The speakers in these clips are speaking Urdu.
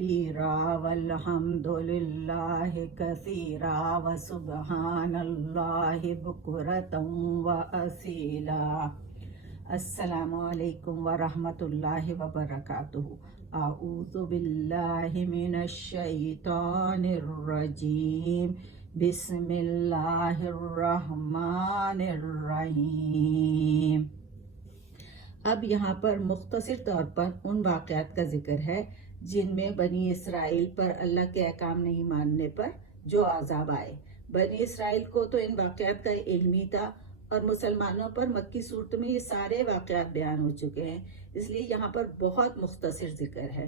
کبیرا والحمد للہ کثیرا وسبحان اللہ بکرۃ واصیلا۔ السلام علیکم ورحمۃ اللہ وبرکاتہ۔ اعوذ باللہ من الشیطان الرجیم، بسم اللہ الرحمن الرحیم۔ اب یہاں پر مختصر طور پر ان واقعات کا ذکر ہے جن میں بنی اسرائیل پر اللہ کے احکام نہیں ماننے پر جو عذاب آئے۔ بنی اسرائیل کو تو ان واقعات کا علم ہی تھا، اور مسلمانوں پر مکی صورت میں یہ سارے واقعات بیان ہو چکے ہیں، اس لیے یہاں پر بہت مختصر ذکر ہے۔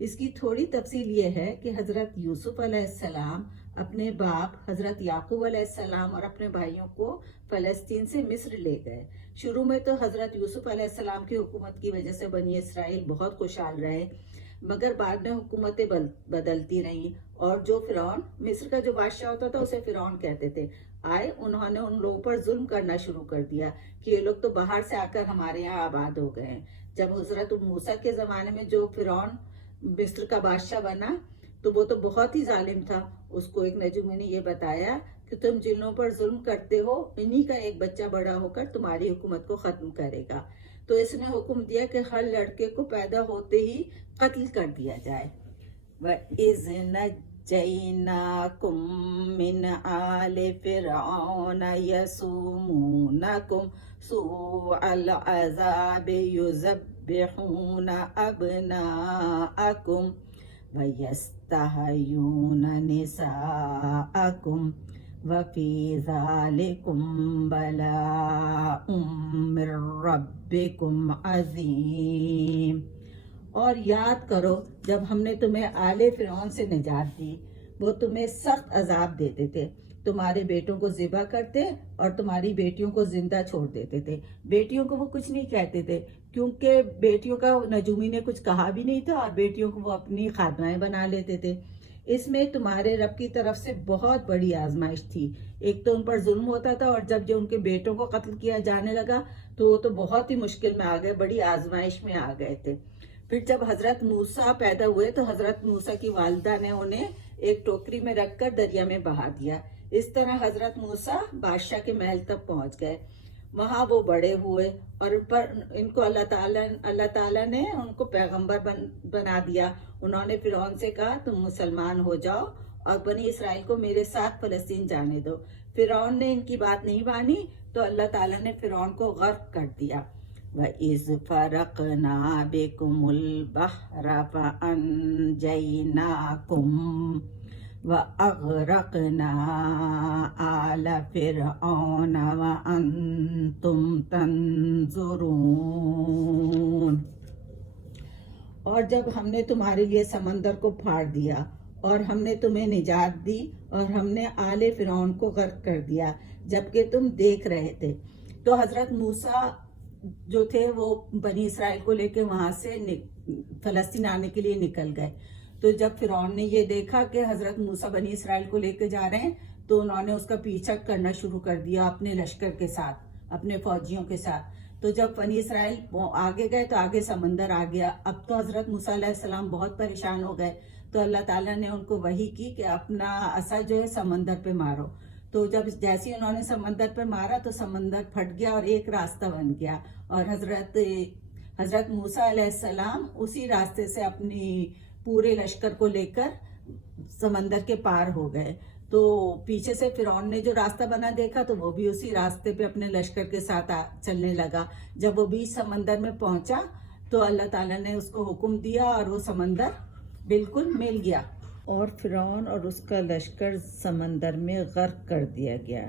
اس کی تھوڑی تفصیل یہ ہے کہ حضرت یوسف علیہ السلام اپنے باپ حضرت یعقوب علیہ السلام اور اپنے بھائیوں کو فلسطین سے مصر لے گئے۔ شروع میں تو حضرت یوسف علیہ السلام کی حکومت کی وجہ سے بنی اسرائیل بہت خوشحال رہے، مگر بعد میں حکومتیں بدلتی رہیں، اور جو فرعون مصر کا جو بادشاہ ہوتا تھا اسے فرعون کہتے تھے، انہوں نے ان لوگوں پر ظلم کرنا شروع کر دیا کہ یہ لوگ تو باہر سے آ کر ہمارے یہاں آباد ہو گئے ہیں۔ جب حضرت موسیٰ کے زمانے میں جو فرعون مصر کا بادشاہ بنا تو وہ تو بہت ہی ظالم تھا۔ اس کو ایک نجومی نے یہ بتایا کہ تم جن لوگوں پر ظلم کرتے ہو انہی کا ایک بچہ بڑا ہو کر تمہاری حکومت کو ختم کرے گا۔ تو اس نے حکم دیا کہ ہر لڑکے کو پیدا ہوتے ہی قتل کر دیا جائے۔ وَإِذْ نَجَّيْنَاكُمْ مِنْ آلِ فِرْعَوْنَ يَسُومُونَكُمْ سُوءَ الْعَذَابِ يُذَبِّحُونَ أَبْنَاءَكُمْ وَيَسْتَحْيُونَ نِسَاءَكُمْ وَفِي ذَلِكُمْ بَلَاءٌ مِّن رَّبِّكُمْ عَظِيمٌ۔ اور یاد کرو جب ہم نے تمہیں آل فرعون سے نجات دی، وہ تمہیں سخت عذاب دیتے تھے، تمہارے بیٹوں کو ذبح کرتے اور تمہاری بیٹیوں کو زندہ چھوڑ دیتے تھے۔ بیٹیوں کو وہ کچھ نہیں کہتے تھے کیونکہ بیٹیوں کا نجومی نے کچھ کہا بھی نہیں تھا، اور بیٹیوں کو وہ اپنی خادمائیں بنا لیتے تھے۔ اس میں تمہارے رب کی طرف سے بہت بڑی آزمائش تھی۔ ایک تو ان پر ظلم ہوتا تھا، اور جب جو ان کے بیٹوں کو قتل کیا جانے لگا تو وہ تو بہت ہی مشکل میں آ گئے، بڑی آزمائش میں آ گئے تھے۔ پھر جب حضرت موسیٰ پیدا ہوئے تو حضرت موسیٰ کی والدہ نے انہیں ایک ٹوکری میں رکھ کر دریا میں بہا دیا۔ اس طرح حضرت موسیٰ بادشاہ کے محل تک پہنچ گئے۔ وہاں وہ بڑے ہوئے، اور ان کو اللہ تعالیٰ نے ان کو پیغمبر بنا دیا۔ انہوں نے فرعون سے کہا تم مسلمان ہو جاؤ اور بنی اسرائیل کو میرے ساتھ فلسطین جانے دو۔ فرعون نے ان کی بات نہیں مانی تو اللہ تعالیٰ نے فرعون کو غرق کر دیا۔ وَإِذْ فَرَقْنَا بِكُمُ الْبَحْرَ فَأَنْجَيْنَاكُمْ وَأَغْرَقْنَا آلَ فِرْعَوْنَ وَأَنْتُمْ تَنْظُرُونَ۔ اور جب ہم نے تمہارے لیے سمندر کو پھاڑ دیا اور ہم نے تمہیں نجات دی اور ہم نے آل فرعون کو غرق کر دیا جبکہ تم دیکھ رہے تھے۔ تو حضرت موسیٰ جو تھے وہ بنی اسرائیل کو لے کے وہاں سے فلسطین آنے کے لیے نکل گئے۔ تو جب فرعون نے یہ دیکھا کہ حضرت موسیٰ بنی اسرائیل کو لے کے جا رہے ہیں تو انہوں نے اس کا پیچھا کرنا شروع کر دیا اپنے لشکر کے ساتھ، اپنے فوجیوں کے ساتھ۔ تو جب بنی اسرائیل آگے گئے تو آگے سمندر آ گیا۔ اب تو حضرت موسیٰ علیہ السلام بہت پریشان ہو گئے، تو اللہ تعالیٰ نے ان کو وحی کی کہ اپنا عصا جو ہے سمندر پہ مارو۔ تو جب جیسے انہوں نے سمندر پر مارا تو سمندر پھٹ گیا اور ایک راستہ بن گیا، اور حضرت موسیٰ علیہ السلام اسی راستے سے اپنی پورے لشکر کو لے کر سمندر کے پار ہو گئے۔ تو پیچھے سے فرعون نے جو راستہ بنا دیکھا تو وہ بھی اسی راستے پہ اپنے لشکر کے ساتھ چلنے لگا۔ جب وہ بیچ سمندر میں پہنچا تو اللہ تعالیٰ نے اس کو حکم دیا اور وہ سمندر بالکل مل گیا، اور فرعون اور اس کا لشکر سمندر میں غرق کر دیا گیا۔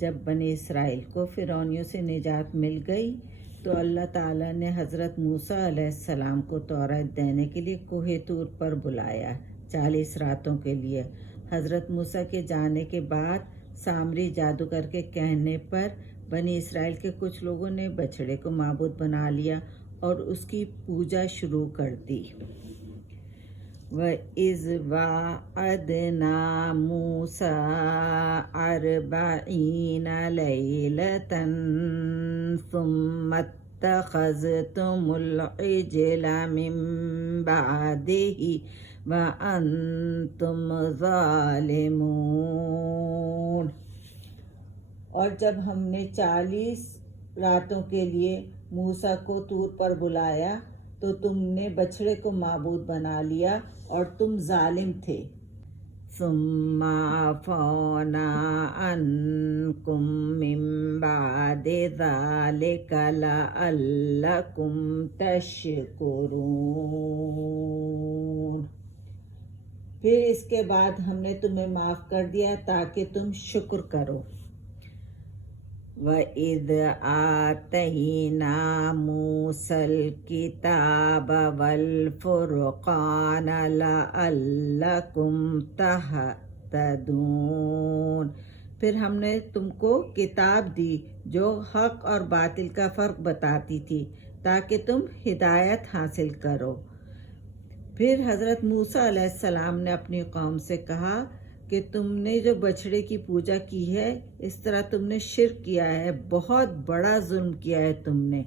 جب بنی اسرائیل کو فرعونیوں سے نجات مل گئی تو اللہ تعالیٰ نے حضرت موسیٰ علیہ السلام کو تورات دینے کے لیے کوہ طور پر بلایا 40 راتوں کے لیے۔ حضرت موسیٰ کے جانے کے بعد سامری جادوگر کے کہنے پر بنی اسرائیل کے کچھ لوگوں نے بچڑے کو معبود بنا لیا اور اس کی پوجا شروع کر دی۔ وَإِذْ وَعَدْنَا مُوسَىٰ 40 لَيْلَةً ثُمَّ اتَّخَذْتُمُ الْعِجْلَ مِن بَعْدِهِ وأنتم ظالمون۔ اور جب ہم نے 40 راتوں کے لیے موسیٰ کو طور پر بلایا تو تم نے بچھڑے کو معبود بنا لیا اور تم ظالم تھے۔ ثم عفونا عنکم من بعد ذلک لعلکم تشکرون۔ پھر اس کے بعد ہم نے تمہیں معاف کر دیا تاکہ تم شکر کرو۔ وَإِذْ آتَيْنَا مُوسَى الْكِتَابَ وَالْفُرْقَانَ لَعَلَّكُمْ تَهْتَدُونَ۔ پھر ہم نے تم کو کتاب دی جو حق اور باطل کا فرق بتاتی تھی تاکہ تم ہدایت حاصل کرو۔ پھر حضرت موسیٰ علیہ السلام نے اپنی قوم سے کہا کہ تم نے جو بچھڑے کی پوجا کی ہے اس طرح تم نے شرک کیا ہے، بہت بڑا ظلم کیا ہے تم نے۔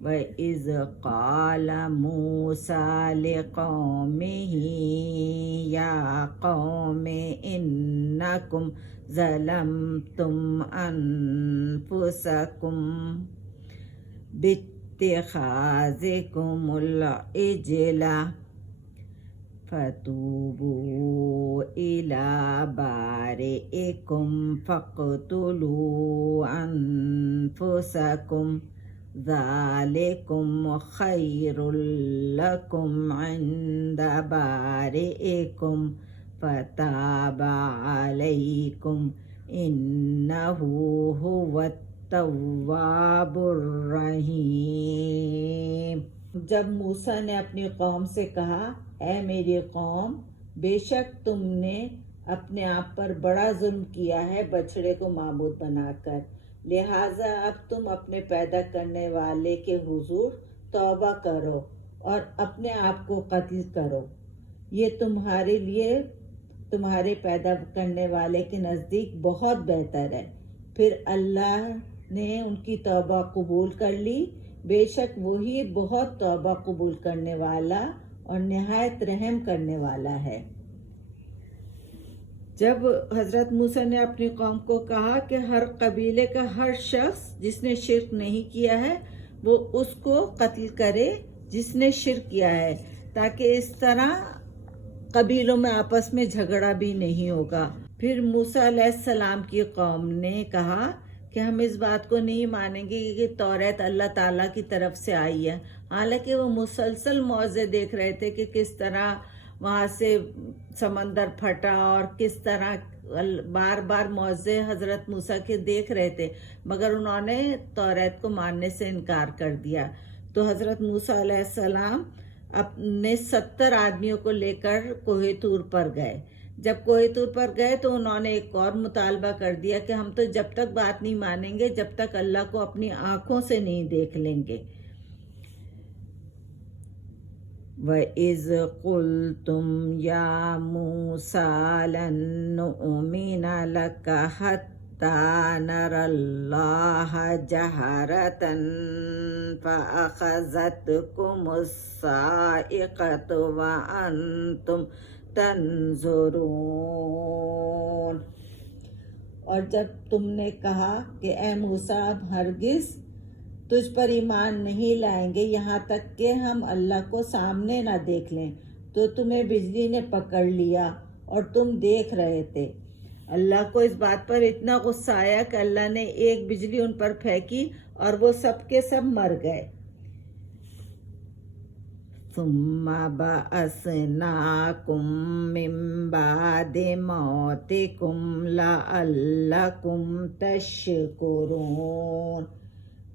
وَإِذْ قَالَ مُوسَىٰ لِقَوْمِهِ يَا قَوْمِ إِنَّكُمْ ظَلَمْتُمْ أَنفُسَكُمْ بِاتِّخَاذِكُمُ الْعِجْلَ فَتُوبُوا إِلَىٰ بَارِئِكُمْ فَاقْتُلُوا أَنفُسَكُمْ ذَلِكُمْ خَيْرٌ لَكُمْ عِندَ بَارِئِكُمْ فَتَابَ عَلَيْكُمْ إِنَّهُ هُوَ التَّوَّابُ الرَّحِيمُ۔ جب موسیٰ نے اپنی قوم سے کہا، اے میری قوم، بے شک تم نے اپنے آپ پر بڑا ظلم کیا ہے بچھڑے کو معبود بنا کر، لہٰذا اب تم اپنے پیدا کرنے والے کے حضور توبہ کرو اور اپنے آپ کو قتل کرو، یہ تمہارے لیے تمہارے پیدا کرنے والے کے نزدیک بہت بہتر ہے۔ پھر اللہ نے ان کی توبہ قبول کر لی، بے شک وہی بہت توبہ قبول کرنے والا اور نہایت رحم کرنے والا ہے۔ جب حضرت موسیٰ نے اپنی قوم کو کہا کہ ہر قبیلے کا ہر شخص جس نے شرک نہیں کیا ہے وہ اس کو قتل کرے جس نے شرک کیا ہے، تاکہ اس طرح قبیلوں میں آپس میں جھگڑا بھی نہیں ہوگا۔ پھر موسیٰ علیہ السلام کی قوم نے کہا کہ ہم اس بات کو نہیں مانیں گے کہ توریت اللہ تعالیٰ کی طرف سے آئی ہے، حالانکہ وہ مسلسل معجزے دیکھ رہے تھے کہ کس طرح وہاں سے سمندر پھٹا اور کس طرح بار بار معجزے حضرت موسیٰ کے دیکھ رہے تھے، مگر انہوں نے توریت کو ماننے سے انکار کر دیا۔ تو حضرت موسیٰ علیہ السلام اپنے 70 آدمیوں کو لے کر کوہ طور پر گئے۔ جب کوہ طور پر گئے تو انہوں نے ایک اور مطالبہ کر دیا کہ ہم تو جب تک بات نہیں مانیں گے جب تک اللہ کو اپنی آنکھوں سے نہیں دیکھ لیں گے۔ وَإِذْ قُلْتُمْ يَا مُوسَىٰ لَن نُّؤْمِنَ لَكَ حَتَّىٰ نَرَى اللَّهَ جَهْرَةً فَأَخَذَتْكُمُ الصَّاعِقَةُ وَأَنتُمْ تنظرون۔ اور جب تم نے کہا کہ اے موسیٰ اب ہرگز تجھ پر ایمان نہیں لائیں گے یہاں تک کہ ہم اللہ کو سامنے نہ دیکھ لیں، تو تمہیں بجلی نے پکڑ لیا اور تم دیکھ رہے تھے۔ اللہ کو اس بات پر اتنا غصہ آیا کہ اللہ نے ایک بجلی ان پر پھینکی اور وہ سب کے سب مر گئے۔ ثم بعثناکم من بعد موتکم لعلکم تشکرون۔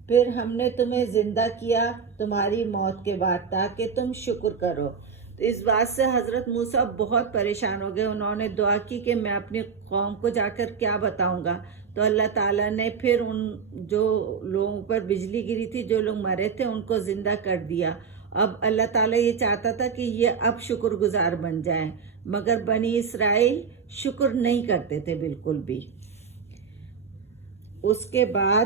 پھر ہم نے تمہیں زندہ کیا تمہاری موت کے بعد تاکہ تم شکر کرو۔ تو اس بات سے حضرت موسیٰ بہت پریشان ہو گئے، انہوں نے دعا کی کہ میں اپنی قوم کو جا کر کیا بتاؤں گا۔ تو اللہ تعالیٰ نے پھر ان جو لوگوں پر بجلی گری تھی، جو لوگ مرے تھے، ان کو زندہ کر دیا۔ اب اللہ تعالیٰ یہ چاہتا تھا کہ یہ اب شکر گزار بن جائیں، مگر بنی اسرائیل شکر نہیں کرتے تھے بالکل بھی۔ اس کے بعد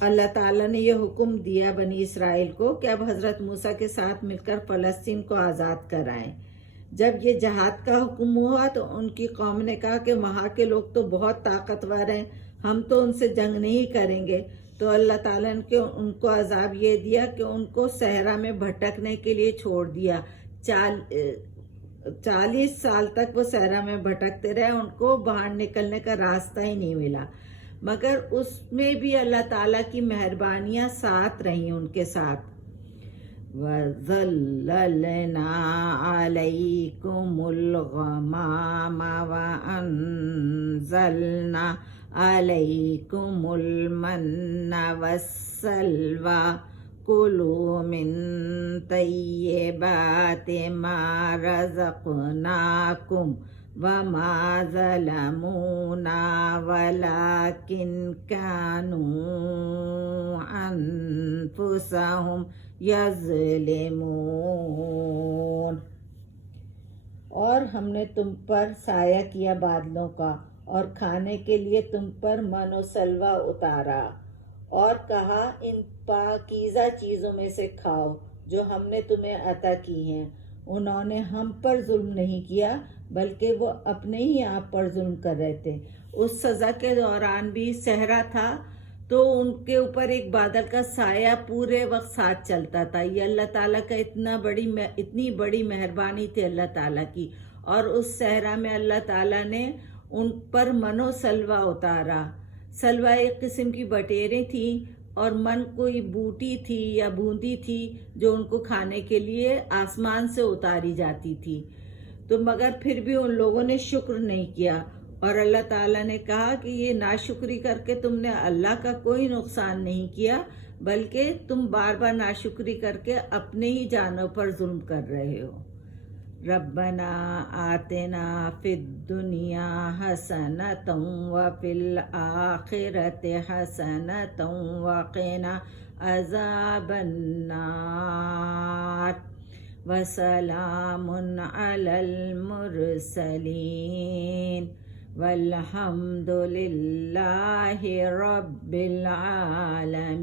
اللہ تعالیٰ نے یہ حکم دیا بنی اسرائیل کو کہ اب حضرت موسیٰ کے ساتھ مل کر فلسطین کو آزاد کرائیں۔ جب یہ جہاد کا حکم ہوا تو ان کی قوم نے کہا کہ وہاں کے لوگ تو بہت طاقتور ہیں، ہم تو ان سے جنگ نہیں کریں گے۔ تو اللہ تعالیٰ نے ان کو عذاب یہ دیا کہ ان کو صحرا میں بھٹکنے کے لیے چھوڑ دیا۔ 40 سال تک وہ صحرا میں بھٹکتے رہے، ان کو باہر نکلنے کا راستہ ہی نہیں ملا، مگر اس میں بھی اللہ تعالیٰ کی مہربانیاں ساتھ رہیں ان کے ساتھ۔ وَظَلَّلْنَا عَلَيْكُمُ الْغَمَامَ وَأَنزَلْنَا عَلَيْكُمُ الْمَنَّ وَالسَّلْوَىٰ كُلُوا مِن طَيِّبَاتِ مَا رَزَقْنَاكُمْ وَمَا ظَلَمُونَا وَلَٰكِن كَانُوا أَنفُسَهُمْ یظلمون۔ اور ہم نے تم پر سایہ کیا بادلوں کا، اور کھانے کے لیے تم پر من و سلوہ اتارا، اور کہا ان پاکیزہ چیزوں میں سے کھاؤ جو ہم نے تمہیں عطا کی ہیں۔ انہوں نے ہم پر ظلم نہیں کیا بلکہ وہ اپنے ہی آپ پر ظلم کر رہے تھے۔ اس سزا کے دوران بھی صحرا تھا تو ان کے اوپر ایک بادل کا سایہ پورے وقت ساتھ چلتا تھا۔ یہ اللہ تعالیٰ کا اتنی بڑی مہربانی تھی اللہ تعالیٰ کی۔ اور اس صحرا میں اللہ تعالیٰ نے ان پر من و سلوہ اتارا۔ سلوہ ایک قسم کی بٹیریں تھیں، اور من کوئی بوٹی تھی یا بوندی تھی جو ان کو کھانے کے لیے آسمان سے اتاری جاتی تھی۔ تو مگر پھر بھی ان لوگوں نے شکر نہیں کیا، اور اللہ تعالیٰ نے کہا کہ یہ ناشکری کر کے تم نے اللہ کا کوئی نقصان نہیں کیا، بلکہ تم بار بار ناشکری کر کے اپنے ہی جانوں پر ظلم کر رہے ہو۔ ربنا آتنا فی الدنیا حسنۃ وفی الآخرۃ حسنۃ وقنا عذاب النار وسلام علی المرسلین والحمد للہ رب العالمین۔